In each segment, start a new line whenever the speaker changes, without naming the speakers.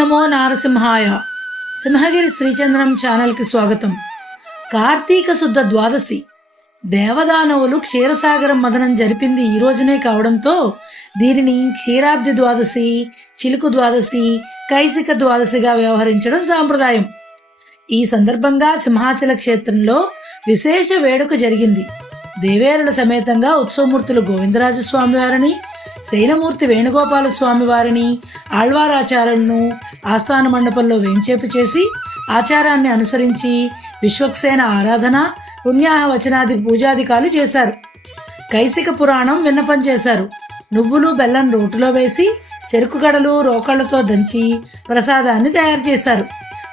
నమో నారసింహాయ. సింహగిరి శ్రీచంద్రం ఛానల్కి స్వాగతం. కార్తీక శుద్ధ ద్వాదశి. దేవదానవులు క్షీరసాగరం మదనం జరిపింది ఈ రోజునే కావడంతో దీనిని క్షీరాబ్ది ద్వాదశి చిలుకు ద్వాదశి కైసిక ద్వాదశిగా వ్యవహరించడం సాంప్రదాయం. ఈ సందర్భంగా సింహాచల క్షేత్రంలో విశేష వేడుక జరిగింది. దేవేరుల సమేతంగా ఉత్సవమూర్తులు గోవిందరాజ స్వామివారిని శైలమూర్తి వేణుగోపాల స్వామివారిని ఆళ్వారాచార్యులను ఆస్థాన మండపంలో వేంచేపు చేసి ఆచారాన్ని అనుసరించి విశ్వక్సేన ఆరాధన పుణ్యాహ వచనాది పూజాధికాలు చేశారు. కైసిక పురాణం విన్నపం చేశారు. నువ్వులు బెల్లం రోటిలో వేసి చెరుకు గడలు రోకళ్ళతో దంచి ప్రసాదాన్ని తయారు చేశారు.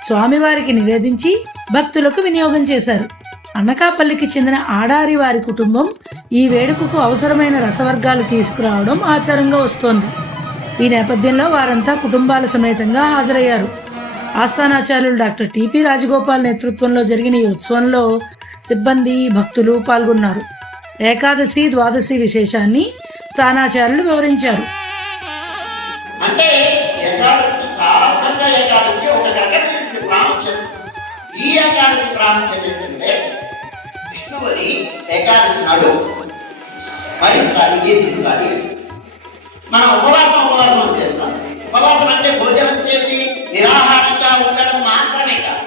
స్వామివారికి నివేదించి భక్తులకు వినియోగం చేశారు. అనకాపల్లికి చెందిన ఆడారి వారి కుటుంబం ఈ వేడుకకు అవసరమైన రసవర్గాలు తీసుకురావడం ఆచారంగా వస్తోంది. ఈ నేపథ్యంలో వారంతా కుటుంబాల సమేతంగా హాజరయ్యారు. ఆస్థానాచార్యులు డాక్టర్ టిపి రాజగోపాల్ నేతృత్వంలో జరిగిన ఈ ఉత్సవంలో సిబ్బంది భక్తులు పాల్గొన్నారు. ఏకాదశి ద్వాదశి విశేషాన్ని స్థానాచార్యులు వివరించారు.
అంటే ఈ ఏకాదశి ప్రాముఖ్యత ఏంటంటే ఏకాదశి నాడు స్మరించాలి కీర్తించాలి. మనం ఉపవాసం ఉపవాసం చేస్తాం ఉపవాసం అంటే భోజనం చేసి నిరాహారంగా ఉండడం మాత్రమే కాదు.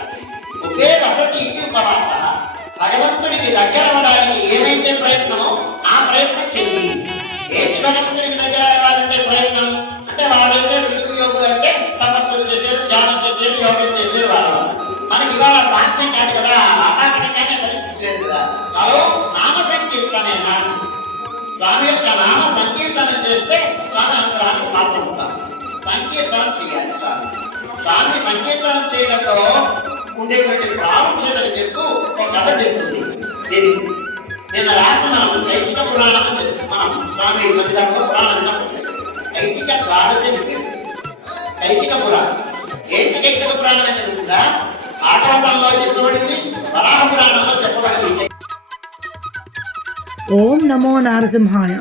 ఒకే వసతి ఇంటి ఉపవాస. భగవంతుడికి దగ్గర అవ్వడానికి ఏమైతే ప్రయత్నమో ఆ ప్రయత్నం చేస్తుంది సంకీర్తన చేస్తే స్వామి అనుగ్రహానికి పాల్గొంటాం సంకీర్తన చేయాలి స్వామి. స్వామి సంకీర్తనం చేయడంలో ఉండేటువంటి ప్రాముఖ్యతను చెప్తూ ఒక కథ చెప్తుంది. దీనికి నేను రాత్రి మనం పురాణం అని చెప్పి మనం స్వామి సన్నిధానంలో పురాణం విన్నప్పుడు కైసిక ద్వాదశి అని పురాణం. ఏంటి కైసిక పురాణం అంటే తెలుస్తుందా భాగవతంలో చెప్పబడింది వరాహ పురాణంలో చెప్పబడింది.
ఓం నమో నారసింహాయ.